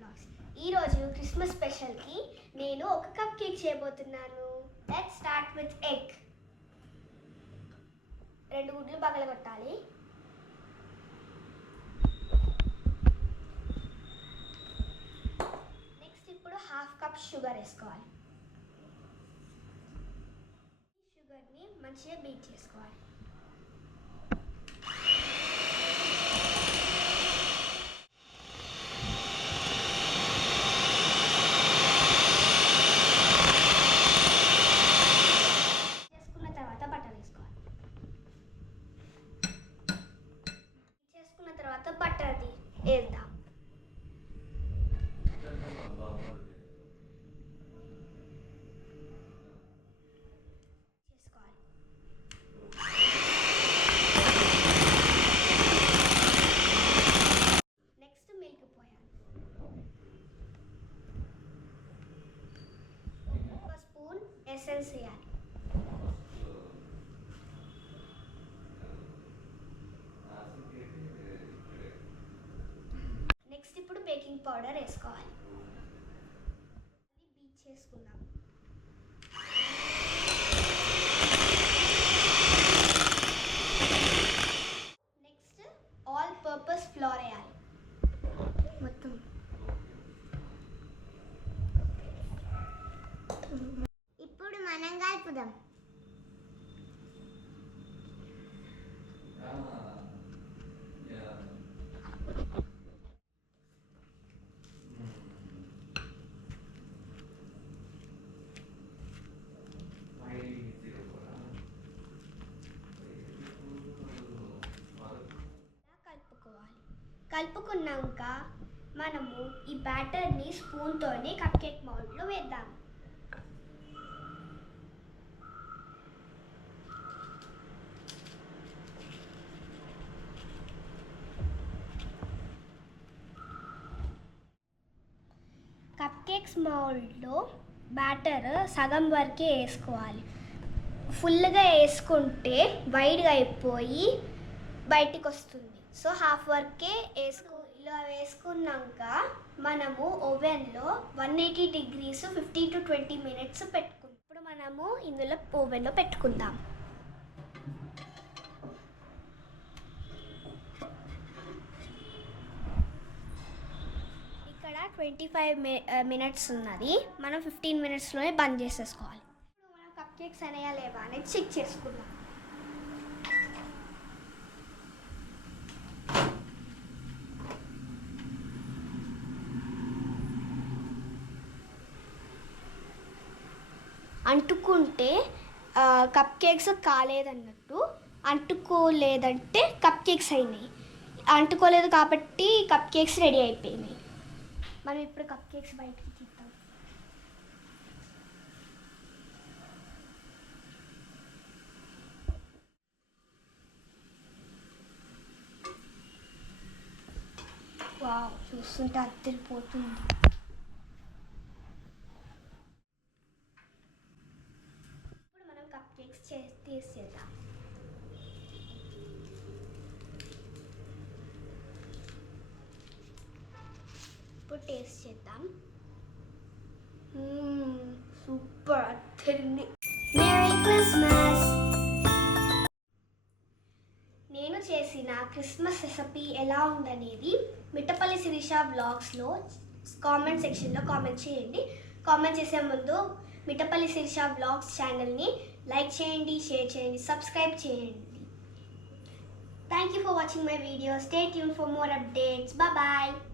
Blogs. ఈరోజు Christmas స్పెషల్కి నేను ఒక కప్ కేక్ చేయబోతున్నాను. Let's start with egg. 2 గుడ్లు పగలగొట్టాలి. నెక్స్ట్ ఇప్పుడు 1/2 కప్ షుగర్ వేసుకోవాలి. షుగర్ని మంచిగా బీట్ చేసుకోవాలి. తర్వాత బట్టర్ది వేద్దాం. నెక్స్ట్ మిల్క్ పోయాలి. 1 స్పూన్ ఎసెన్స్ వేయాలి. నెక్స్ట్ ఇప్పుడు బేకింగ్ పౌడర్ వేసుకోవాలి. బీట్ చేసుకుందాం. నెక్స్ట్ ఆల్ పర్పస్ ఫ్లోర్ వేయాలి మొత్తం. ఇప్పుడు మనం కలుపుదాం. కలుపుకున్నాక మనము ఈ బ్యాటర్ని స్పూన్తోని కప్ కేక్ మౌల్డ్లో వేద్దాం. కప్ కేక్స్ మౌల్డ్లో బ్యాటర్ సగం వరకే వేసుకోవాలి. ఫుల్గా వేసుకుంటే వైడ్గా అయిపోయి బయటికి వస్తుంది. సో 1/2 వరకే ఇలా వేసుకున్నాక మనము ఓవెన్లో 180 degrees 15 to 20 minutes పెట్టుకుందాం. ఇప్పుడు మనము ఇందులో ఓవెన్లో పెట్టుకుందాం. ఇక్కడ 25 minutes ఉన్నది. మనం 15 minutesలోనే బంద్ చేసేసుకోవాలి. ఇప్పుడు మనం కప్ కేక్స్ అనేయా లేవా అనేది చెక్ చేసుకుందాం. అంటుకుంటే కప్ కేక్స్ కాలేదన్నట్టు, అంటుకోలేదంటే కప్ కేక్స్ అయినాయి. అంటుకోలేదు కాబట్టి కప్ కేక్స్ రెడీ అయిపోయినాయి. మనం ఇప్పుడు కప్ కేక్స్ బయటికి తీద్దాం. వావ్, చూస్తుంటే అద్దరిపోతుంది. టేస్ట్ చేద్దాం. ఇప్పుడు టేస్ట్ చేద్దాం. సూపర్ అద్దరింది. Merry Christmas. నేను చేసిన క్రిస్మస్ రెసిపీ ఎలా ఉందనేది మిట్టపల్లి శిరీష బ్లాగ్స్లో కామెంట్ సెక్షన్లో కామెంట్ చేయండి. కామెంట్ చేసే ముందు మిట్టపల్లి శిరీష బ్లాగ్స్ ఛానల్ని లైక్ చేయండి, షేర్ చేయండి, సబ్స్క్రైబ్ చేయండి. Thank you for watching my video. Stay tuned for more updates. Bye bye.